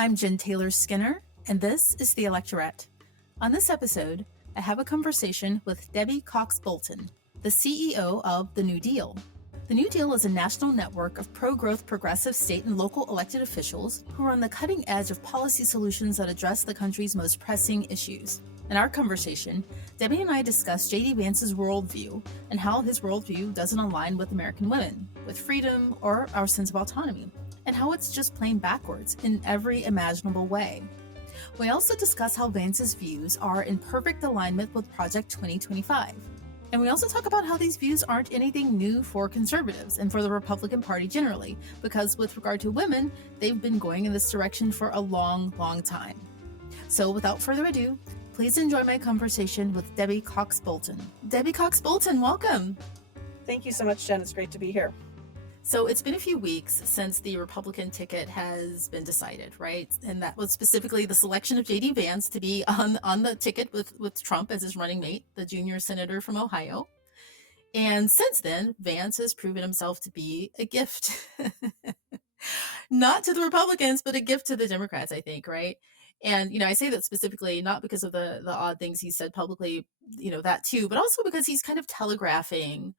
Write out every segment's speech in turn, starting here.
I'm Jen Taylor Skinner, and this is the Electorette. On this episode, I have a conversation with Debbie Cox Bultan, the CEO of the New Deal. The New Deal is a national network of pro-growth progressive state and local elected officials who are on the cutting edge of policy solutions that address the country's most pressing issues. In our conversation, Debbie and I discussed J.D Vance's worldview and how his worldview doesn't align with American women, with freedom, or our sense of autonomy, and how it's just plain backwards in every imaginable way. We also discuss how Vance's views are in perfect alignment with Project 2025. And we also talk about how these views aren't anything new for conservatives and for the Republican Party generally, because with regard to women, they've been going in this direction for a long, long time. So without further ado, please enjoy my conversation with Debbie Cox Bultan. Debbie Cox Bultan, welcome. Thank you so much, Jen. It's great to be here. So it's been a few weeks since the Republican ticket has been decided, right? And that was specifically the selection of J.D. Vance to be on the ticket with Trump as his running mate, the junior senator from Ohio. And since then, Vance has proven himself to be a gift, not to the Republicans, but a gift to the Democrats, I think, right? And, I say that specifically not because of the odd things he said publicly, that too, but also because he's kind of telegraphing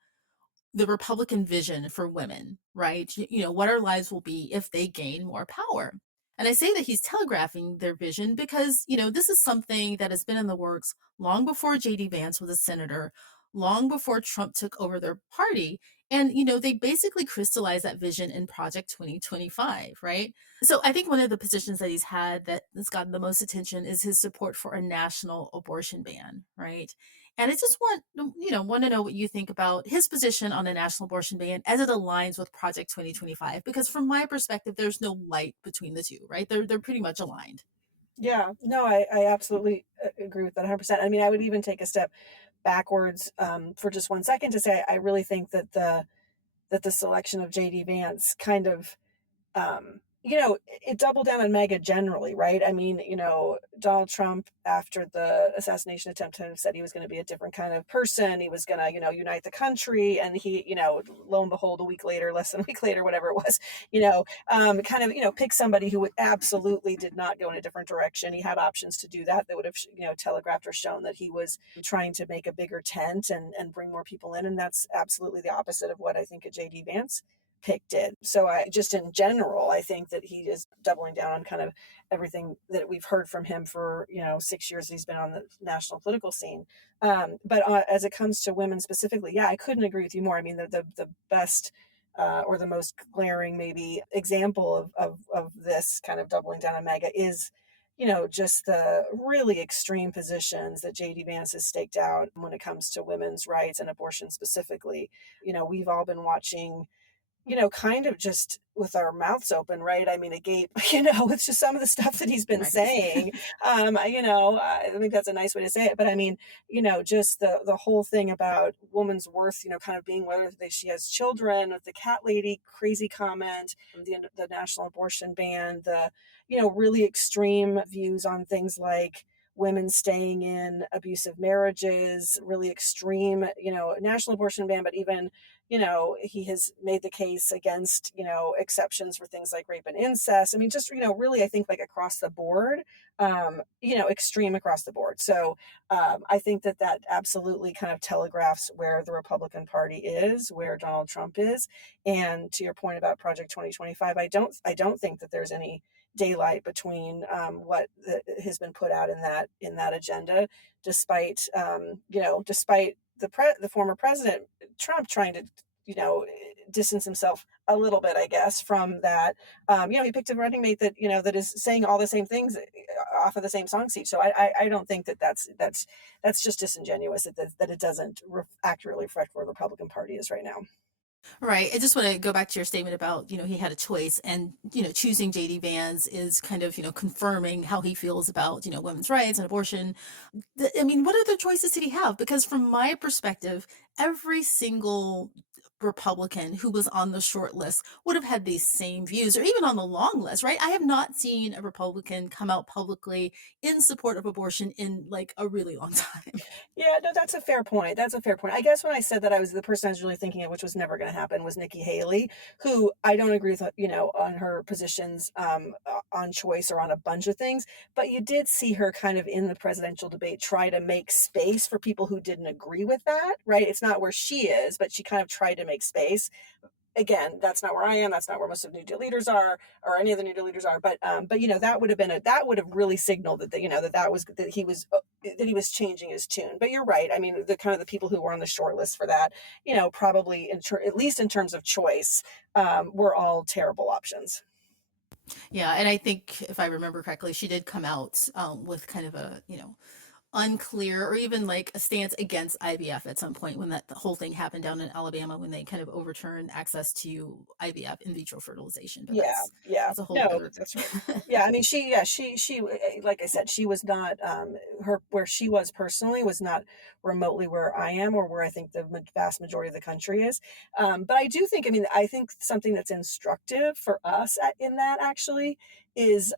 the Republican vision for women, right? What our lives will be if they gain more power. And I say that he's telegraphing their vision because, this is something that has been in the works long before J.D. Vance was a senator, long before Trump took over their party. And, they basically crystallized that vision in Project 2025, right? So I think one of the positions that he's had that has gotten the most attention is his support for a national abortion ban, right? And I just want to know what you think about his position on a national abortion ban as it aligns with Project 2025, because from my perspective, there's no light between the two, right? They're pretty much aligned. Yeah, no, I absolutely agree with that 100%. I mean, I would even take a step backwards for just 1 second to say I really think that the selection of J.D. Vance kind of it doubled down on MAGA generally, right? I mean, Donald Trump, after the assassination attempt, kind of said he was going to be a different kind of person. He was going to, unite the country. And he, lo and behold, less than a week later, whatever it was, pick somebody who absolutely did not go in a different direction. He had options to do that. That would have, telegraphed or shown that he was trying to make a bigger tent and bring more people in. And that's absolutely the opposite of what I think a J.D. Vance picked it. So in general, I think that he is doubling down on kind of everything that we've heard from him for, 6 years he's been on the national political scene. But as it comes to women specifically, yeah, I couldn't agree with you more. I mean, the best or the most glaring maybe example of this kind of doubling down on MAGA is, just the really extreme positions that J.D. Vance has staked out when it comes to women's rights and abortion specifically. We've all been watching, kind of just with our mouths open, right? I mean, agape, it's just some of the stuff that he's been saying. I think that's a nice way to say it. But I mean, just the whole thing about woman's worth, kind of being whether she has children, with the cat lady crazy comment, the national abortion ban, the, really extreme views on things like women staying in abusive marriages, really extreme, national abortion ban, but even, he has made the case against, exceptions for things like rape and incest. I mean, just, really, I think like across the board, extreme across the board. So I think that absolutely kind of telegraphs where the Republican Party is, where Donald Trump is. And to your point about Project 2025, I don't think that there's any daylight between what has been put out in that agenda, despite despite the former president Trump trying to distance himself a little bit, I guess, from that. He picked a running mate that that is saying all the same things off of the same song sheet. So I don't think that's just disingenuous, that it doesn't accurately reflect where the Republican Party is right now. Right. I just want to go back to your statement about, he had a choice, and, choosing J.D. Vance is kind of, confirming how he feels about, women's rights and abortion. I mean, what other choices did he have? Because from my perspective, every single Republican who was on the short list would have had these same views, or even on the long list, right? I have not seen a Republican come out publicly in support of abortion in like a really long time. Yeah, no, that's a fair point. That's a fair point. I guess when I said that, I was the person I was really thinking of, which was never going to happen, was Nikki Haley, who I don't agree with, on her positions on choice or on a bunch of things. But you did see her kind of in the presidential debate try to make space for people who didn't agree with that, right? It's not where she is, but she kind of tried to make space. Again, that's not where I am. That's not where most of New Deal leaders are, or any of the New Deal leaders are. But that would have been that would have really signaled that that he was changing his tune. But you're right. I mean, the kind of the people who were on the short list for that, probably at least in terms of choice, were all terrible options. Yeah, and I think if I remember correctly, she did come out with kind of a, unclear or even like a stance against IVF at some point when that the whole thing happened down in Alabama when they kind of overturned access to IVF, in vitro fertilization. But Yeah, yeah. that's a whole No, other. that's right. Yeah, I mean, like I said, she was not, her, where she was personally was not remotely where I am or where I think the vast majority of the country is. But I do think, I mean, I think something that's instructive for us in that actually is,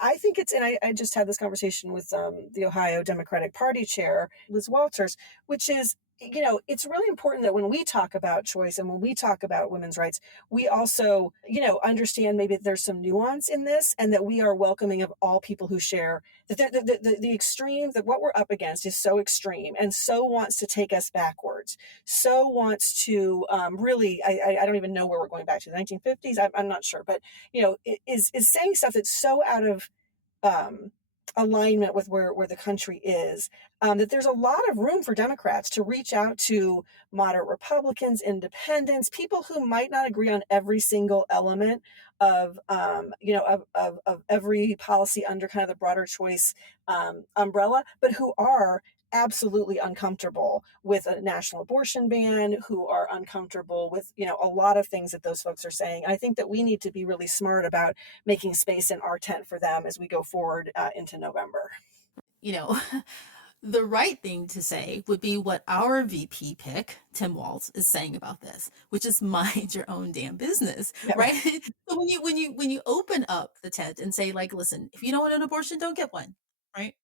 I think it's, and I just had this conversation with the Ohio Democratic Party chair, Liz Walters, which is, it's really important that when we talk about choice and when we talk about women's rights, we also, understand maybe there's some nuance in this and that we are welcoming of all people who share that the extreme, that what we're up against is so extreme and so wants to take us backwards, so wants to really, I don't even know where we're going back to, the 1950s. I'm not sure, but, is saying stuff that's so out of um, alignment with where the country is, that there's a lot of room for Democrats to reach out to moderate Republicans, independents, people who might not agree on every single element of, of every policy under kind of the broader choice umbrella, but who are absolutely uncomfortable with a national abortion ban, who are uncomfortable with, a lot of things that those folks are saying. I think that we need to be really smart about making space in our tent for them as we go forward into November. you know, the right thing to say would be what our VP pick, Tim Walz, is saying about this, which is mind your own damn business, Yeah, right? So when you open up the tent and say, like, listen, if you don't want an abortion, don't get one, right?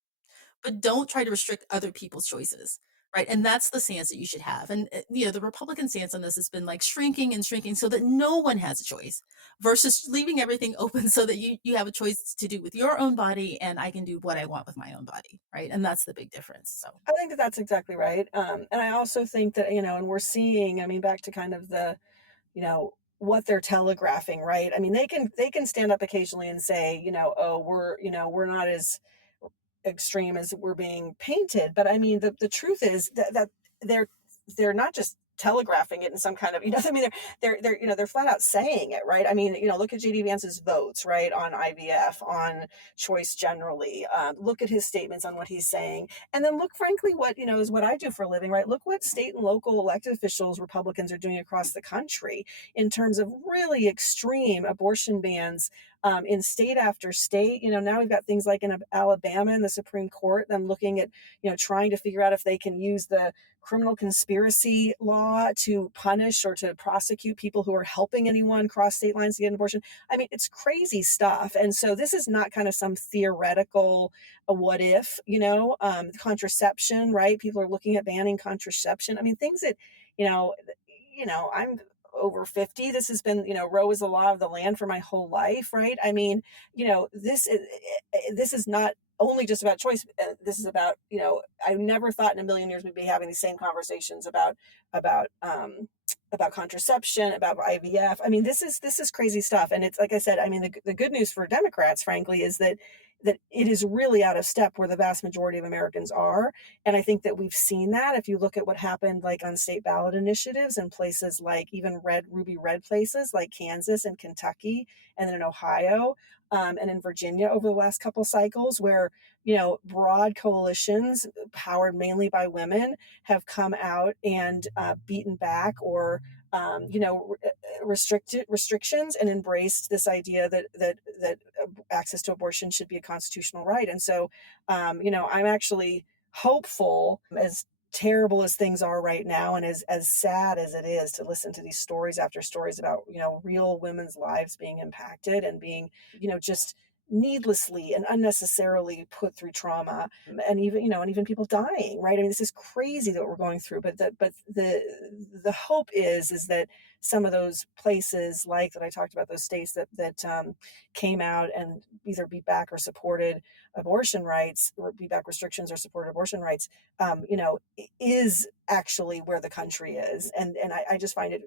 But don't try to restrict other people's choices, right? And that's the stance that you should have. And the Republican stance on this has been like shrinking and shrinking so that no one has a choice, versus leaving everything open so that you have a choice to do with your own body, and I can do what I want with my own body, right? And that's the big difference. So I think that that's exactly right. And I also think that, and we're seeing, I mean, back to kind of the, what they're telegraphing, right? I mean, they can stand up occasionally and say, oh, we're not as extreme as we're being painted. But I mean, the truth is that they're they're not just telegraphing it in some kind of, I mean, they're flat out saying it, right? I mean, look at J.D. Vance's votes, right, on IVF, on choice generally. Look at his statements on what he's saying, and then look, frankly, what is what I do for a living, right? Look what state and local elected officials, Republicans, are doing across the country in terms of really extreme abortion bans in state after state. Now we've got things like in Alabama in the Supreme Court, them looking at, trying to figure out if they can use the criminal conspiracy law to punish or to prosecute people who are helping anyone cross state lines to get an abortion. I mean, it's crazy stuff. And so this is not kind of some theoretical what if, contraception, right? People are looking at banning contraception. I mean, things that, I'm over 50. This has been, Roe is the law of the land for my whole life, right? I mean, this is not only just about choice. This is about, I never thought in a million years we'd be having these same conversations about about contraception, about IVF. I mean, this is crazy stuff. And it's like I said, I mean, the good news for Democrats, frankly, is that it is really out of step where the vast majority of Americans are. And I think that we've seen that if you look at what happened like on state ballot initiatives in places like even ruby red places like Kansas and Kentucky, and then in Ohio, and in Virginia over the last couple cycles, where broad coalitions powered mainly by women have come out and beaten back or restrictions and embraced this idea that access to abortion should be a constitutional right. And so I'm actually hopeful, as terrible as things are right now, and as sad as it is to listen to these stories after stories about, real women's lives being impacted and being, just needlessly and unnecessarily put through trauma, and even people dying, right? I mean, this is crazy that we're going through, but the hope is that some of those places, like that I talked about, those states that came out and either beat back or supported abortion rights, or beat back restrictions or supported abortion rights, is actually where the country is. And I just find it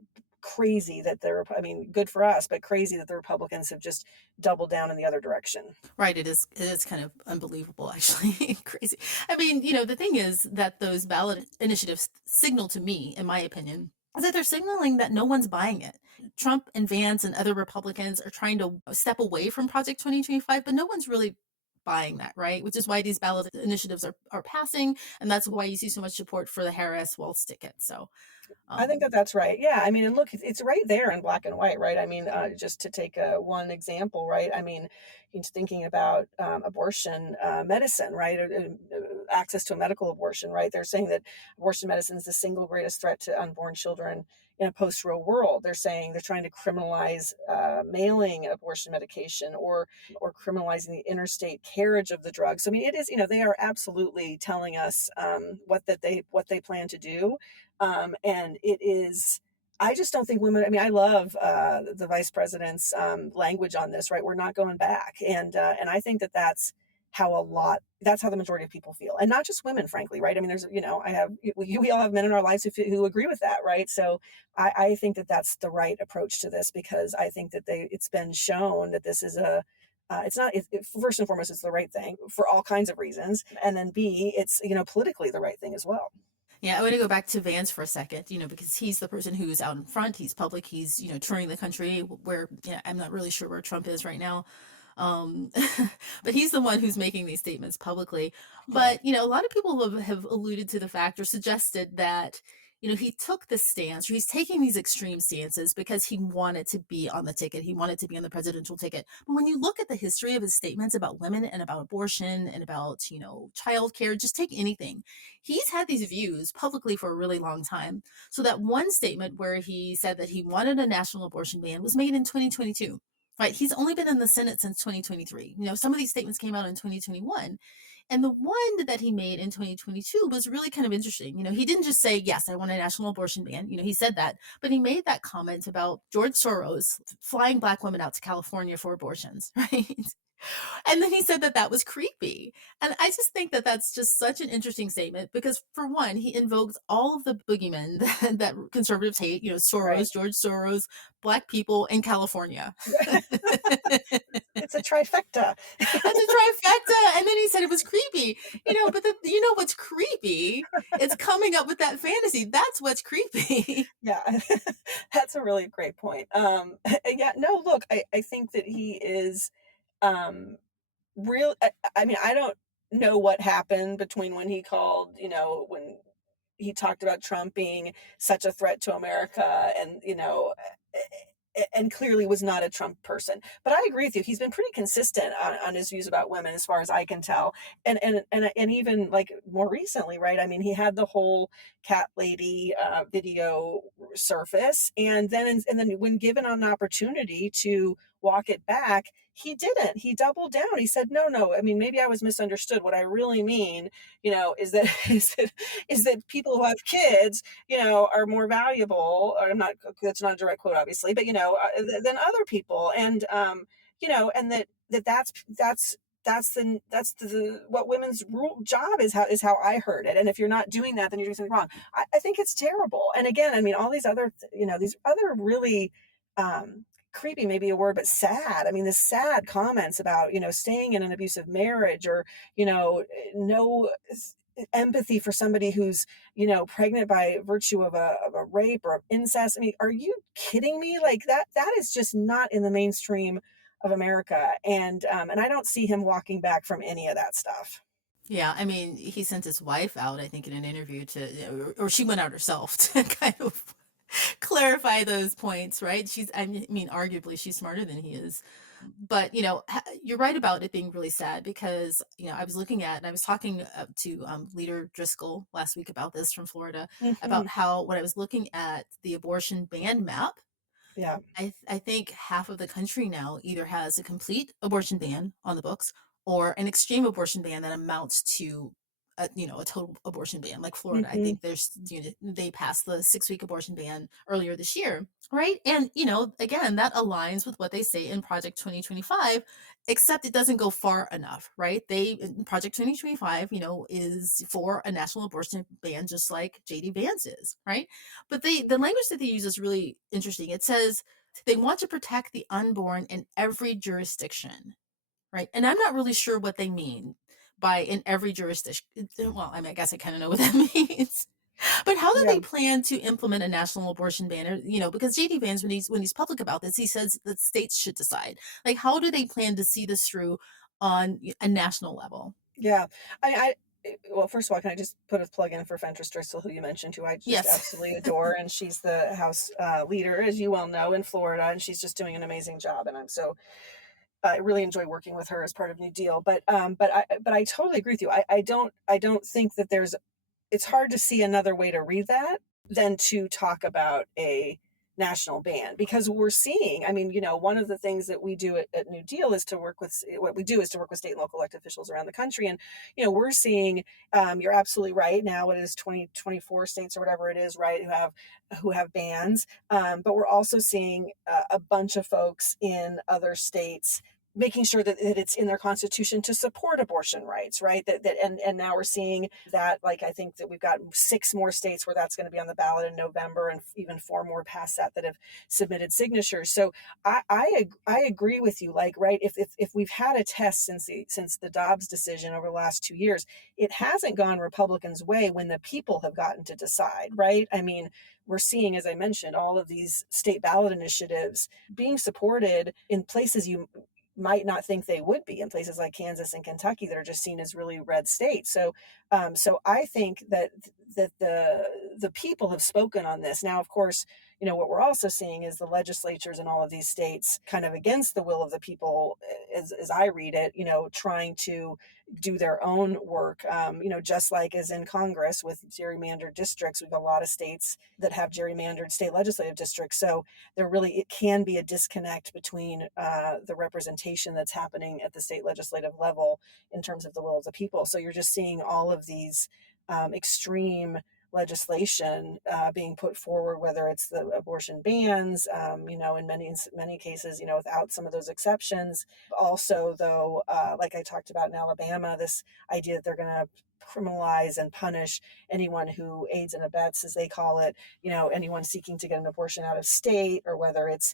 crazy that I mean, good for us, but crazy that the Republicans have just doubled down in the other direction. Right. It is kind of unbelievable, actually. Crazy. I mean, the thing is that those ballot initiatives signal to me, in my opinion, is that they're signaling that no one's buying it. Trump and Vance and other Republicans are trying to step away from Project 2025, but no one's really buying that, right? Which is why these ballot initiatives are passing, and that's why you see so much support for the Harris-Walz ticket. So I think that that's right. Yeah. I mean, and look, it's right there in black and white, right? I mean, just to take one example, right? I mean, thinking about abortion medicine, right? Access to a medical abortion, right? They're saying that abortion medicine is the single greatest threat to unborn children in a post-Roe world. They're saying they're trying to criminalize mailing abortion medication, or criminalizing the interstate carriage of the drugs. I mean, it is, they are absolutely telling us what they plan to do. And it is, I just don't think women, I mean, I love the vice president's language on this, right? We're not going back. And I think that that's how the majority of people feel. And not just women, frankly, right? I mean, there's, we all have men in our lives who agree with that, right? So I think that that's the right approach to this, because I think that it's been shown that this is it's not, first and foremost, it's the right thing for all kinds of reasons. And then B, it's, politically the right thing as well. yeah, I want to go back to Vance for a second, because he's the person who's out in front. He's public. He's, touring the country where, I'm not really sure where Trump is right now. Um, but he's the one who's making these statements publicly. But, a lot of people have alluded to the fact or suggested that, he took this stance, or he's taking these extreme stances because he wanted to be on the ticket. He wanted to be on the presidential ticket. But when you look at the history of his statements about women and about abortion and about, childcare, just take anything. He's had these views publicly for a really long time. So that one statement where he said that he wanted a national abortion ban was made in 2022. Right. He's only been in the Senate since 2023. Some of these statements came out in 2021. And the one that he made in 2022 was really kind of interesting. He didn't just say, yes, I want a national abortion ban. He said that, but he made that comment about George Soros flying Black women out to California for abortions, right? And then he said that was creepy. And I just think that that's just such an interesting statement because, for one, he invokes all of the boogeymen that conservatives hate, Soros, right. George Soros, Black people in California. It's a trifecta. It's a trifecta. And then he said it was creepy, but what's creepy? It's coming up with that fantasy. That's what's creepy. Yeah, that's a really great point. Yeah, no, look, I think that he is real. I mean, I don't know what happened between when he called, when he talked about Trump being such a threat to America, and clearly was not a Trump person. But I agree with you. He's been pretty consistent on his views about women, as far as I can tell. And even like more recently, right? I mean, he had the whole cat lady video surface, and then when given an opportunity to walk it back, he didn't. He doubled down. He said, no. I mean, maybe I was misunderstood. What I really mean, is that is that people who have kids, are more valuable. Or that's not a direct quote, obviously, but than other people, and and that's the what women's job is how I heard it. And if you're not doing that, then you're doing something wrong. I think it's terrible. And again, I mean, all these other really creepy, maybe a word, but sad. I mean, the sad comments about, staying in an abusive marriage, or, no empathy for somebody who's, pregnant by virtue of a rape or incest. I mean, are you kidding me? Like that is just not in the mainstream of America. And I don't see him walking back from any of that stuff. Yeah, I mean, he sent his wife out, I think, in an interview or she went out herself to kind of clarify those points, right? I mean, arguably she's smarter than he is. But you're right about it being really sad because I was looking at and I was talking to Leader Driscoll last week about this from Florida, Hmm. about how when I was looking at the abortion ban map, Yeah. I think half of the country now either has a complete abortion ban on the books or an extreme abortion ban that amounts to a total abortion ban. Like Florida, I Hmm. think they passed the 6-week abortion ban earlier this year, right? And again, that aligns with what they say in Project 2025, except it doesn't go far enough, right? Project 2025, is for a national abortion ban, just like J.D Vance is, right? But the language that they use is really interesting. It says they want to protect the unborn in every jurisdiction, right? And I'm not really sure what they mean by in every jurisdiction. Well, I guess I kind of know what that means. But how do Yeah. they plan to implement a national abortion ban? Or, because JD Vance, when he's public about this, he says that states should decide. Like, how do they plan to see this through on a national level? Yeah. Well, first of all, can I just put a plug in for Fentress Driscoll, who you mentioned, who I just Yes. absolutely adore, and she's the House leader, as you well know, in Florida, and she's just doing an amazing job, and I really enjoy working with her as part of New Deal. But I totally agree with you. I don't think that it's hard to see another way to read that than to talk about a national ban, because we're seeing, I mean, one of the things that we do at New Deal is to work with what we do is to work with state and local elected officials around the country. And we're seeing, you're absolutely right, now it is 24 states or whatever it is, right, who have bans. But we're also seeing a bunch of folks in other states making sure that it's in their constitution to support abortion rights, right? And now we're seeing that, like, I think that we've got 6 more states where that's going to be on the ballot in November, and even 4 more past that have submitted signatures. So I agree with you. Like, right, if we've had a test since the Dobbs decision over the last 2 years, it hasn't gone Republicans' way when the people have gotten to decide, right? I mean, we're seeing, as I mentioned, all of these state ballot initiatives being supported in places you might not think they would be, in places like Kansas and Kentucky that are just seen as really red states. So I think that the people have spoken on this. Now, of course, what we're also seeing is the legislatures in all of these states, kind of against the will of the people, as I read it, trying to do their own work. Just like as in Congress with gerrymandered districts, we've got a lot of states that have gerrymandered state legislative districts. So it can be a disconnect between the representation that's happening at the state legislative level in terms of the will of the people. So you're just seeing all of these extreme legislation being put forward, whether it's the abortion bans, in many cases, without some of those exceptions. Also, though, like I talked about in Alabama, this idea that they're going to criminalize and punish anyone who aids and abets, as they call it, anyone seeking to get an abortion out of state, or whether it's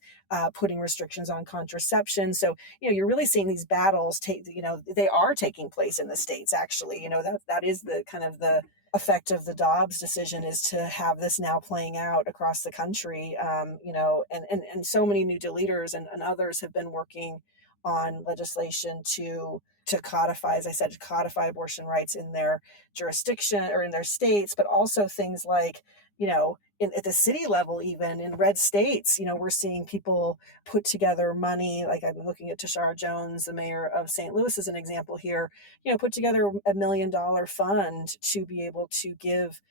putting restrictions on contraception. So, you're really seeing these battles they are taking place in the states, actually. That is the kind of the effect of the Dobbs decision, is to have this now playing out across the country. And so many New Deal leaders and others have been working on legislation to codify, as I said, to codify abortion rights in their jurisdiction or in their states, but also things like, at the city level, even in red states, we're seeing people put together money. Like, I've been looking at Tashara Jones, the mayor of St. Louis, as an example here, put together $1 million fund to be able to give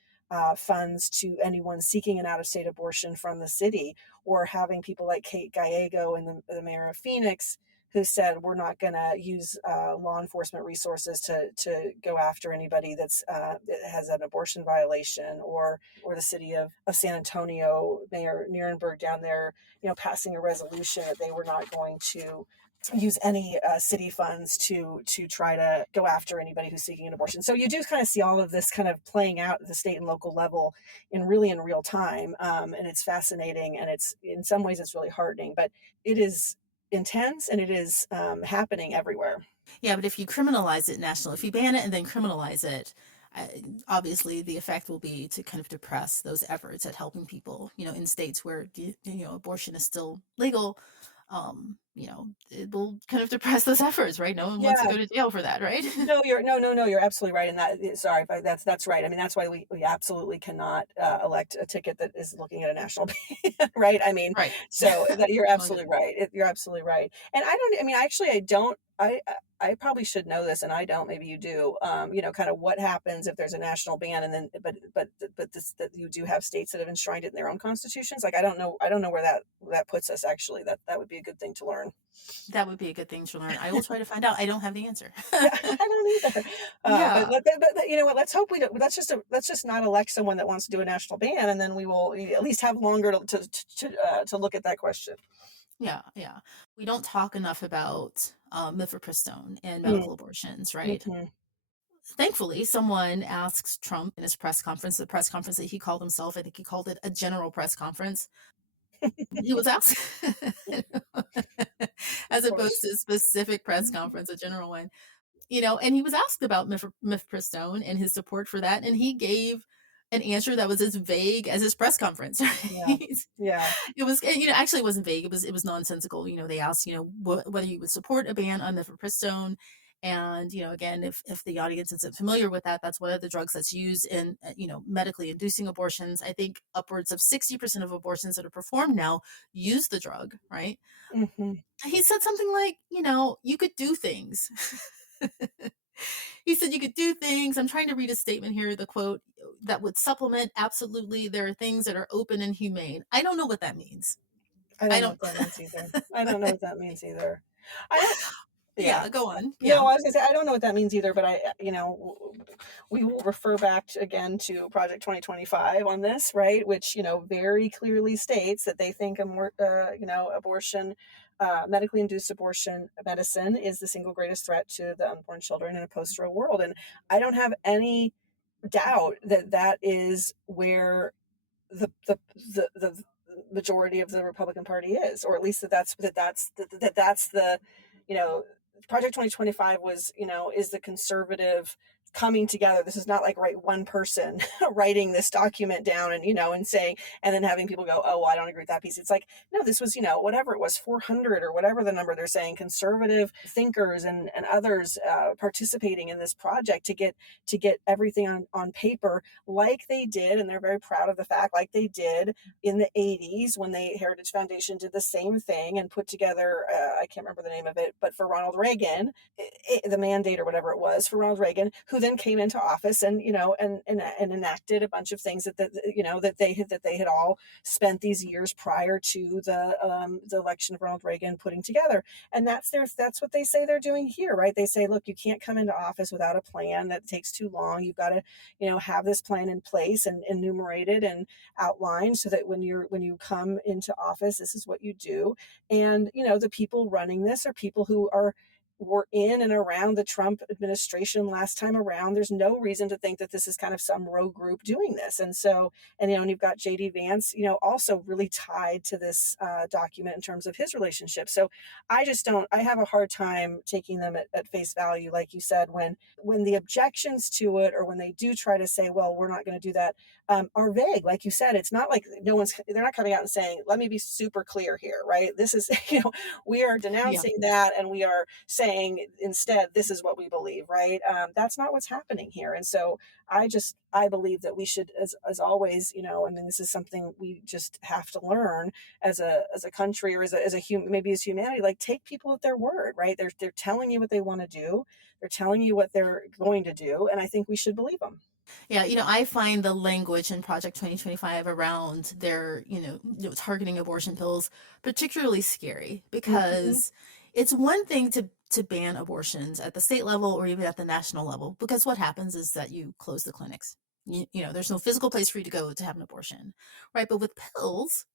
funds to anyone seeking an out-of-state abortion from the city, or having people like Kate Gallego and the mayor of Phoenix, who said, we're not going to use law enforcement resources to go after anybody that has an abortion violation, or the city of San Antonio, Mayor Nierenberg down there, passing a resolution that they were not going to use any city funds to try to go after anybody who's seeking an abortion. So you do kind of see all of this kind of playing out at the state and local level in real time, and it's fascinating, and it's, in some ways, it's really heartening, but it is intense, and it is happening everywhere. Yeah, but if you criminalize it national, if you ban it and then criminalize it, obviously the effect will be to kind of depress those efforts at helping people, in states where abortion is still legal. it will kind of depress those efforts, right? No one wants to Yeah. go to jail for that, right? No, you're absolutely right in that. Sorry, but that's right. I mean, that's why we absolutely cannot elect a ticket that is looking at a national ban, right? I mean, Right. so that you're Among other absolutely things. right. You're absolutely right. And I don't. I mean, actually, I don't. I probably should know this, and I don't. Maybe you do. Kind of what happens if there's a national ban, and then but this, that you do have states that have enshrined it in their own constitutions. Like I don't know. I don't know where that puts us. Actually, that would be a good thing to learn. That would be a good thing to learn. I will try to find out. I don't have the answer. Yeah, I don't either. Yeah. But you know what? Let's hope we don't. Let's just not elect someone that wants to do a national ban, and then we will at least have longer to look at that question. Yeah, yeah. We don't talk enough about mifepristone and Mm, medical abortions, right? mhm. Thankfully, someone asked Trump in his press conference, the press conference that he called himself, I think he called it a general press conference. He was asked, Of as opposed course. to a specific press conference, a general one, and he was asked about mifepristone and his support for that, and he gave an answer that was as vague as his press conference. Yeah. Right? Yeah. It was, actually it wasn't vague. It was nonsensical. They asked, whether you would support a ban on mifepristone. And, again, if the audience isn't familiar with that, that's one of the drugs that's used in, medically inducing abortions. I think upwards of 60% of abortions that are performed now use the drug, right? Mhm. He said something like, you could do things. He said you could do things. I'm trying to read a statement here, the quote that would supplement. Absolutely. There are things that are open and humane. I don't know what that means. I I don't know don't. what that means either. I don't know what that means either. I don't. Yeah. Yeah, go on. No, Yeah. I was gonna say I don't know what that means either, but we will refer back again to Project 2025 on this, right? Which very clearly states that they think abortion, medically induced abortion medicine is the single greatest threat to the unborn children in a post-Roe world, and I don't have any doubt that that is where the majority of the Republican Party is, or at least that's the, you know, Project 2025 was, is the conservative coming together. This is not like one person writing this document down and saying, and then having people go, oh, well, I don't agree with that piece. It's like, no, this was, whatever it was, 400 or whatever the number they're saying, conservative thinkers and others participating in this project to get everything on paper like they did, and they're very proud of the fact, like they did in the 80s when the Heritage Foundation did the same thing and put together, I can't remember the name of it, but for Ronald Reagan, the mandate or whatever it was for Ronald Reagan, who then came into office and, and enacted a bunch of things that they had all spent these years prior to the election of Ronald Reagan putting together. And that's what they say they're doing here, right? They say, look, you can't come into office without a plan. That takes too long. You've got to have this plan in place and enumerated and outlined so that when you come into office, this is what you do. And the people running this are people who were in and around the Trump administration last time around. There's no reason to think that this is kind of some rogue group doing this. And so, and you've got J.D. Vance, also really tied to this document in terms of his relationship. So I have a hard time taking them at face value, like you said, when the objections to it, or when they do try to say, well, we're not going to do that, are vague. Like you said, it's not like they're not coming out and saying, let me be super clear here, right? This is, we are Yeah. denouncing that, and we are saying instead, this is what we believe, right? That's not what's happening here. And so I believe that we should, as always, I mean, this is something we just have to learn as a country, or as a human, maybe as humanity, like take people at their word, right? They're telling you what they want to do. They're telling you what they're going to do. And I think we should believe them. Yeah, I find the language in Project 2025 around their, targeting abortion pills particularly scary, Hmm. because it's one thing to ban abortions at the state level or even at the national level, because what happens is that you close the clinics. There's no physical place for you to go to have an abortion, right? But with pills,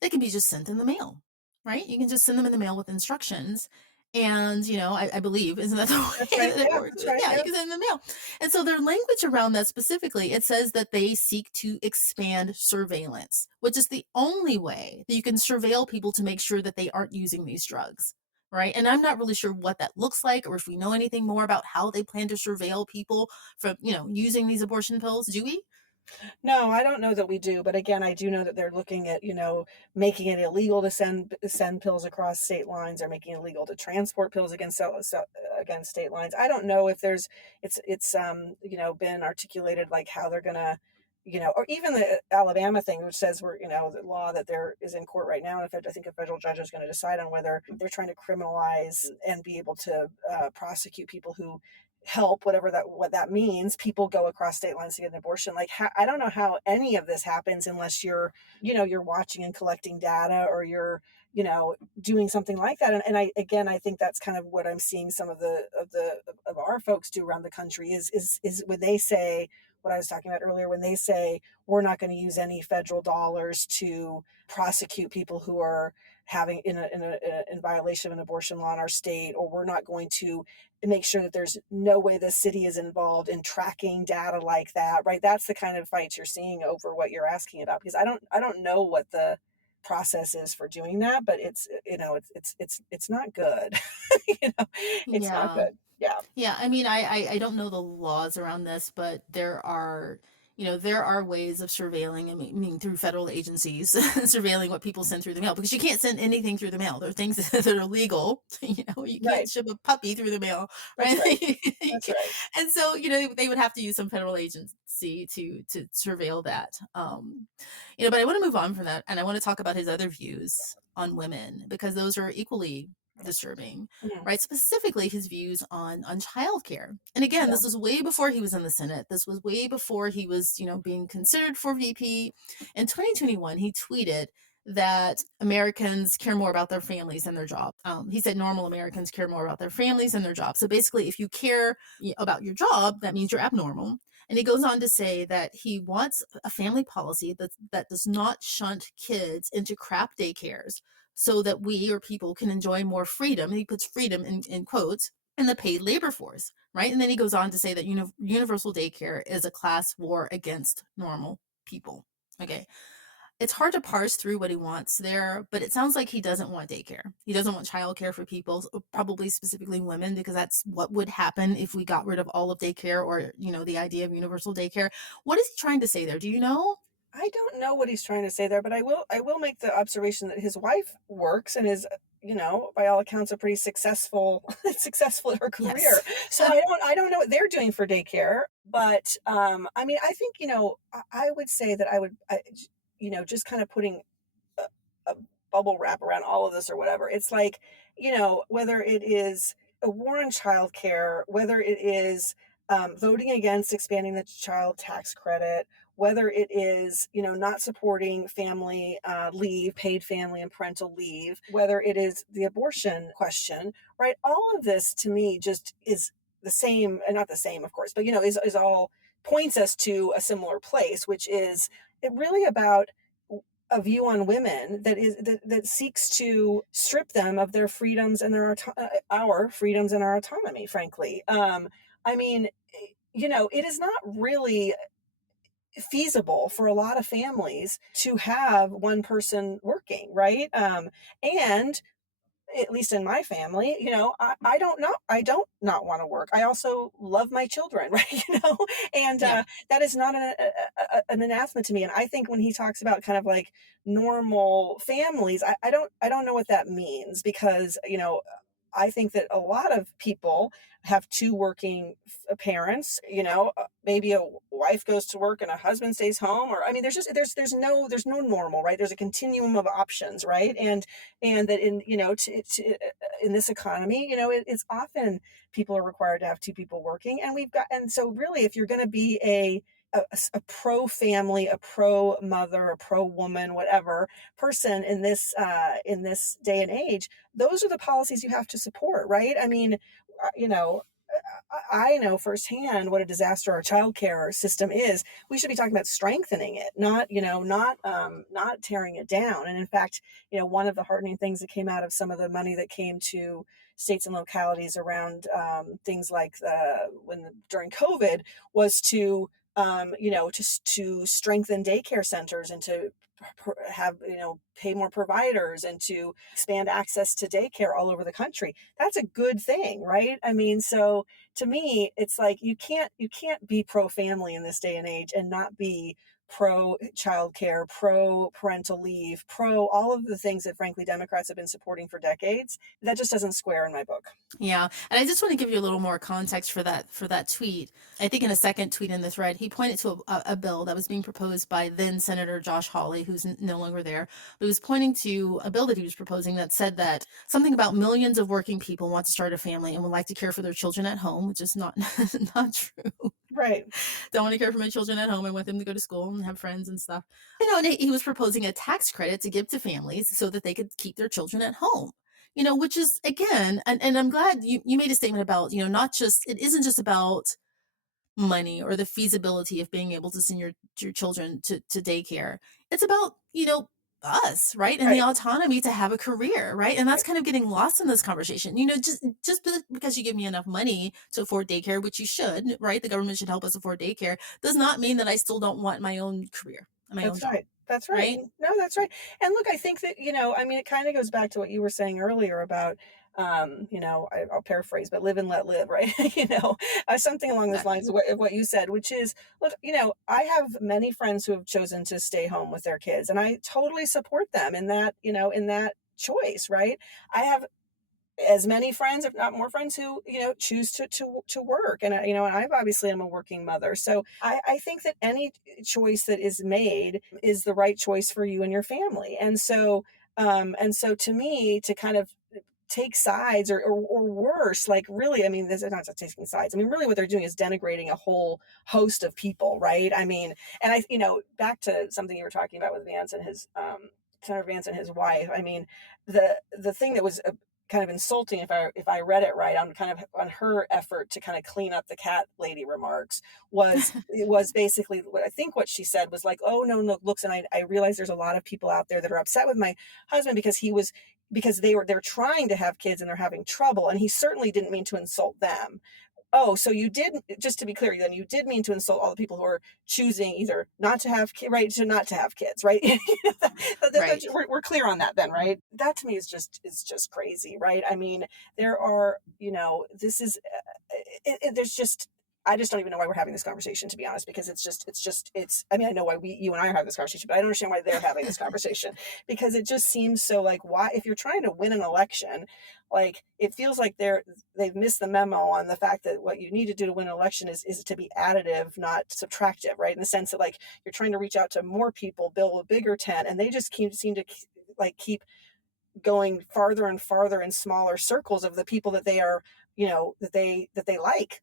they can be just sent in the mail, right? You can just send them in the mail with instructions. And, I believe, isn't that the That's way right. that it Yeah, works? that's right. Yeah, you Yep. can send them in the mail. And so their language around that specifically, it says that they seek to expand surveillance, which is the only way that you can surveil people to make sure that they aren't using these drugs. Right. And I'm not really sure what that looks like, or if we know anything more about how they plan to surveil people from, using these abortion pills. Do we? No, I don't know that we do, but again, I do know that they're looking at, making it illegal to send pills across state lines, or making it illegal to transport pills against state lines. I don't know if it's been articulated like how they're gonna, or even the Alabama thing, which says the law that there is in court right now, and I think a federal judge is going to decide on whether they're trying to criminalize and be able to prosecute people who help, what that means, people go across state lines to get an abortion. Like, I don't know how any of this happens unless you're watching and collecting data, or you're doing something like that. And I think that's kind of what I'm seeing some of our folks do around the country is when they say what I was talking about earlier, when they say we're not going to use any federal dollars to prosecute people who are having in violation of an abortion law in our state, or we're not going to make sure that there's no way the city is involved in tracking data like that, right? That's the kind of fights you're seeing over what you're asking about, because I don't know what the process is for doing that, but it's not good. It's not Yeah. good. Yeah. Yeah, I mean, I don't know the laws around this, but there are ways of surveilling. I mean, through federal agencies, surveilling what people send through the mail, because you can't send anything through the mail. There are things that are illegal. You can't Right. ship a puppy through the mail, That's right? right. You That's can't- right. and so, they would have to use some federal agency to surveil that. But I want to move on from that, and I want to talk about his other views on women, because those are equally disturbing, Mhm. right? Specifically his views on childcare. And again, Yeah. this was way before he was in the Senate. This was way before he was, being considered for VP. In 2021, he tweeted that Americans care more about their families than their job. He said normal Americans care more about their families than their job. So basically, if you care about your job, that means you're abnormal. And he goes on to say that he wants a family policy that does not shunt kids into crap daycares, so that we or people can enjoy more freedom. And he puts freedom in quotes, in the paid labor force, right? And then he goes on to say that universal daycare is a class war against normal people. Okay. It's hard to parse through what he wants there, but it sounds like he doesn't want daycare. He doesn't want childcare for people, probably specifically women, because that's what would happen if we got rid of all of daycare, or, the idea of universal daycare. What is he trying to say there? Do you know? I don't know what he's trying to say there, but I will make the observation that his wife works and is, by all accounts, a pretty successful successful at her career. Yes. So I don't know what they're doing for daycare, but I mean, I think, I would say that just kind of putting a, a bubble wrap around all of this or whatever. It's like, whether it is a war on childcare, whether it is voting against expanding the child tax credit, whether it is, not supporting family leave, paid family and parental leave, whether it is the abortion question, right? All of this to me just is the same, and not the same, of course, but, is all points us to a similar place, which is it really about a view on women that seeks to strip them of their freedoms and our freedoms and our autonomy, frankly. I mean, it is not really feasible for a lot of families to have one person working, right? And at least in my family, I don't not want to work. I also love my children, right? And Yeah. that is not an anathema to me. And I think when he talks about kind of like normal families, I don't know what that means, because, I think that a lot of people have two working parents, maybe a wife goes to work and a husband stays home, or, I mean, there's no normal, right? There's a continuum of options, right? And that in this economy, it's often people are required to have two people working, and so really, if you're going to be a pro family, a pro mother, a pro woman, whatever person in this day and age, those are the policies you have to support, right? I mean, uh, you know, I know firsthand what a disaster our childcare system is. We should be talking about strengthening it, not tearing it down. And in fact, one of the heartening things that came out of some of the money that came to states and localities around things like during COVID was to to strengthen daycare centers and to have, pay more providers and to expand access to daycare all over the country. That's a good thing, right? I mean, so to me, it's like you can't be pro family in this day and age and not be pro childcare, pro parental leave, pro all of the things that frankly Democrats have been supporting for decades. That just doesn't square in my book. Yeah, and I just want to give you a little more context for that tweet. I think in a second tweet in the thread, he pointed to a bill that was being proposed by then Senator Josh Hawley, who's no longer there. But he was pointing to a bill that he was proposing that said that something about millions of working people want to start a family and would like to care for their children at home, which is not not true. Right. Don't want to care for my children at home. I want them to go to school and have friends and stuff. And he was proposing a tax credit to give to families so that they could keep their children at home. Which is again, and I'm glad you made a statement about, not just, it isn't just about money or the feasibility of being able to send your children to daycare. It's about, us, right? And the Right. autonomy to have a career, right? And that's Right. kind of getting lost in this conversation. Just because you give me enough money to afford daycare, which you should, right? The government should help us afford daycare, does not mean that I still don't want my own career, my own That's job, right. That's right. right? No, that's right. And look, I think that, I mean, it kind of goes back to what you were saying earlier about, I'll paraphrase, but live and let live, right? Something along those Exactly. lines of what you said, which is, look, I have many friends who have chosen to stay home with their kids, and I totally support them in that choice, right? I have as many friends, if not more friends, who choose to work, and and I've obviously am a working mother, so I think that any choice that is made is the right choice for you and your family, and so to me, to kind of take sides, or worse, like, really, I mean, this is not just taking sides. I mean, really what they're doing is denigrating a whole host of people, right? I mean, and back to something you were talking about with Vance and his Senator Vance and his wife. I mean, the thing that was kind of insulting, if I read it right, on kind of on her effort to kind of clean up the cat lady remarks, was basically what I think what she said was like, oh, no, no, looks, and I realize there's a lot of people out there that are upset with my husband because they're trying to have kids and they're having trouble, and he certainly didn't mean to insult them. Oh, so you did, just to be clear, then you did mean to insult all the people who are choosing either not to have right, to not to have kids, right? Right. We're clear on that then, right? That to me is just crazy, right? I mean, there are, this is there's just, I just don't even know why we're having this conversation, to be honest, because I mean, I know why you and I are having this conversation, but I don't understand why they're having this conversation, because it just seems so like, why, if you're trying to win an election, like, it feels like they've missed the memo on the fact that what you need to do to win an election is to be additive, not subtractive, right? In the sense that, like, you're trying to reach out to more people, build a bigger tent, and they just seem to like keep going farther and farther in smaller circles of the people that they are, that they like,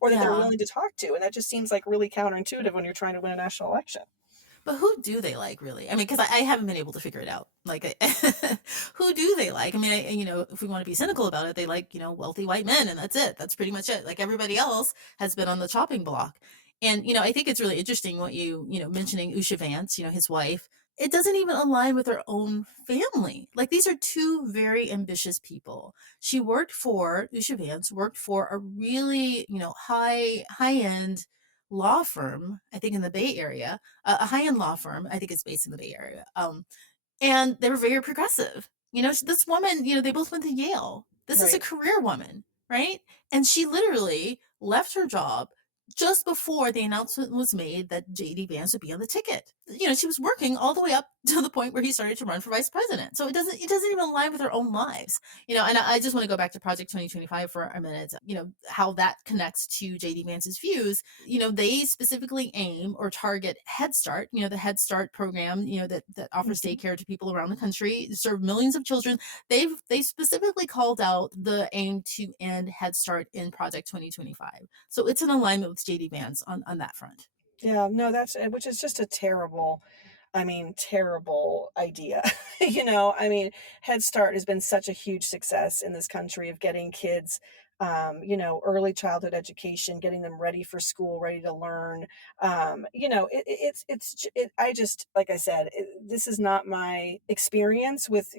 or that they're Yeah. willing to talk to, and that just seems like really counterintuitive when you're trying to win a national election. But who do they like, really? I mean, because I haven't been able to figure it out. Like, who do they like? I mean, if we want to be cynical about it, they like, wealthy white men, and that's it. That's pretty much it. Like, everybody else has been on the chopping block. And, I think it's really interesting what mentioning Usha Vance, his wife. It doesn't even align with her own family. Like, these are two very ambitious people. Usha Vance worked for a really, high end law firm, I think in the Bay Area, a high-end law firm. I think it's based in the Bay Area. And they were very progressive. This woman, they both went to Yale. This is a Right. career woman, right? And she literally left her job just before the announcement was made that J.D. Vance would be on the ticket. She was working all the way up to the point where he started to run for vice president. So it doesn't even align with her own lives. And I just want to go back to Project 2025 for a minute, how that connects to J.D. Vance's views. They specifically aim or target Head Start, the Head Start program, that offers Mhm. daycare to people around the country, serve millions of children. They specifically called out the aim to end Head Start in Project 2025. So it's in alignment with J.D. Vance on that front. Yeah, no, that's, which is just a terrible, I mean, terrible idea. I mean, Head Start has been such a huge success in this country of getting kids, early childhood education, getting them ready for school, ready to learn. I just, like I said, this is not my experience with,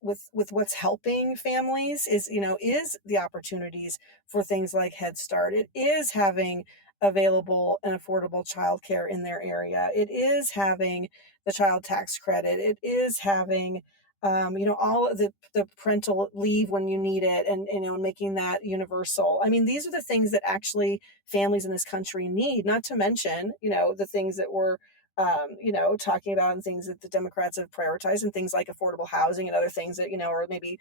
with what's helping families is the opportunities for things like Head Start. It is having available and affordable childcare in their area. It is having the child tax credit. It is having all of the parental leave when you need it, and making that universal. I mean, these are the things that actually families in this country need, not to mention, the things that we're talking about, and things that the Democrats have prioritized, and things like affordable housing and other things that, are maybe,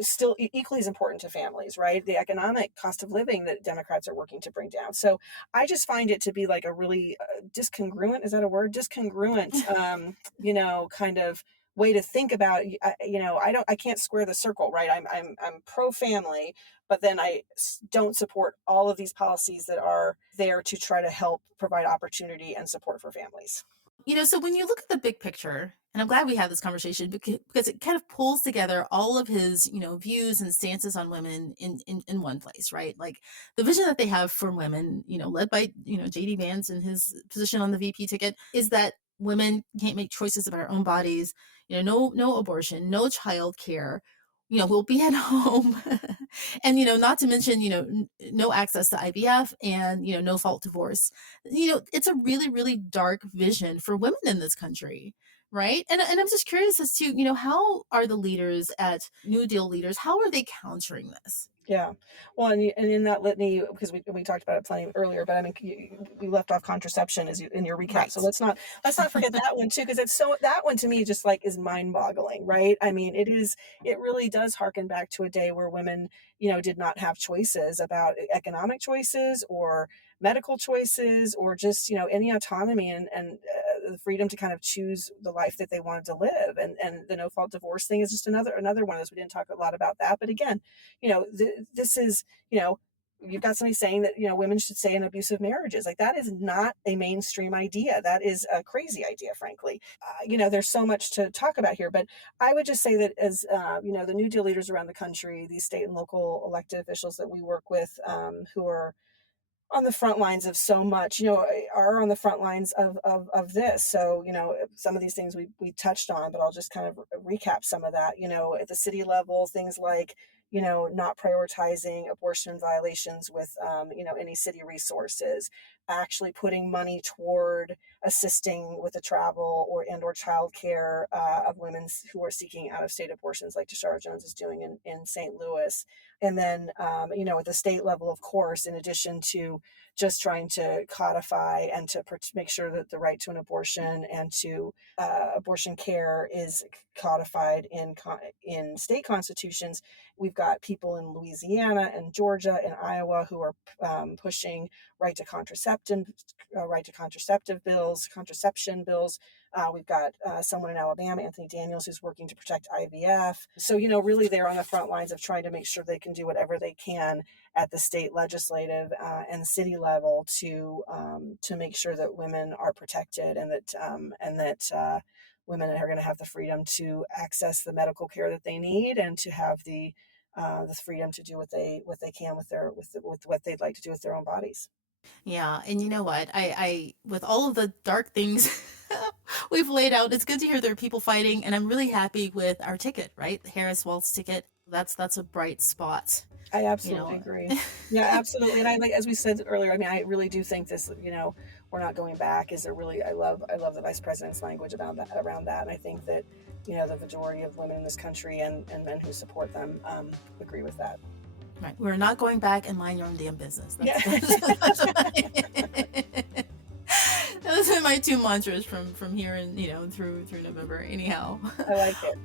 still equally as important to families, right? The economic cost of living that Democrats are working to bring down. So I just find it to be like a really discongruent, is that a word? Discongruent, kind of way to think about, I can't square the circle, right? I'm pro family, but then I don't support all of these policies that are there to try to help provide opportunity and support for families. So when you look at the big picture, and I'm glad we had this conversation because it kind of pulls together all of his, views and stances on women in one place, right? Like the vision that they have for women, led by, J.D Vance and his position on the VP ticket, is that women can't make choices about our own bodies, no abortion, no child care, we'll be at home. And, not to mention, no access to IVF and, no fault divorce. It's a really, really dark vision for women in this country. Right. And I'm just curious as to, how are the leaders at New Deal Leaders, how are they countering this? Yeah. Well, and in that litany, because we talked about it plenty earlier, but I mean, we left off contraception in your recap. Right. So let's not forget that one too, because that one to me just like is mind boggling, right? I mean, it really does harken back to a day where women, did not have choices about economic choices or medical choices, or just, any autonomy and the freedom to kind of choose the life that they wanted to live. And the no fault divorce thing is just another one of those. We didn't talk a lot about that, but again, this is, you've got somebody saying that, women should stay in abusive marriages. Like, that is not a mainstream idea. That is a crazy idea, frankly. There's so much to talk about here, but I would just say that as, the New Deal leaders around the country, these state and local elected officials that we work with, who are on the front lines of so much, are on the front lines of this. So, some of these things we touched on, but I'll just kind of recap some of that. At the city level, things like, not prioritizing abortion violations with, any city resources, actually putting money toward assisting with the travel or childcare of women who are seeking out of state abortions, like Tashara Jones is doing in St. Louis. And then, at the state level, of course, in addition to just trying to codify and to make sure that the right to an abortion and to abortion care is codified in state constitutions, we've got people in Louisiana and Georgia and Iowa who are pushing right to contraception bills. We've got someone in Alabama, Anthony Daniels, who's working to protect IVF. So, really they're on the front lines of trying to make sure they can do whatever they can at the state legislative and city level to make sure that women are protected, and that women are going to have the freedom to access the medical care that they need, and to have the freedom to do what they can with what they'd like to do with their own bodies. Yeah, and you know what? I with all of the dark things we've laid out, it's good to hear there are people fighting, and I'm really happy with our ticket, right? The Harris Walz ticket. That's a bright spot. I absolutely agree. Yeah, absolutely. And as we said earlier, I mean, I really do think this, we're not going back. I love the vice president's language around that. And I think that, the majority of women in this country and men who support them agree with that. Right. We're not going back and mind your own damn business. Those are my two mantras from here and through November. Anyhow, I like it.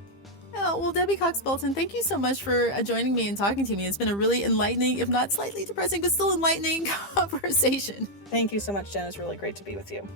Oh, well, Debbie Cox Bultan, thank you so much for joining me and talking to me. It's been a really enlightening, if not slightly depressing, but still enlightening conversation. Thank you so much, Jen. It's really great to be with you.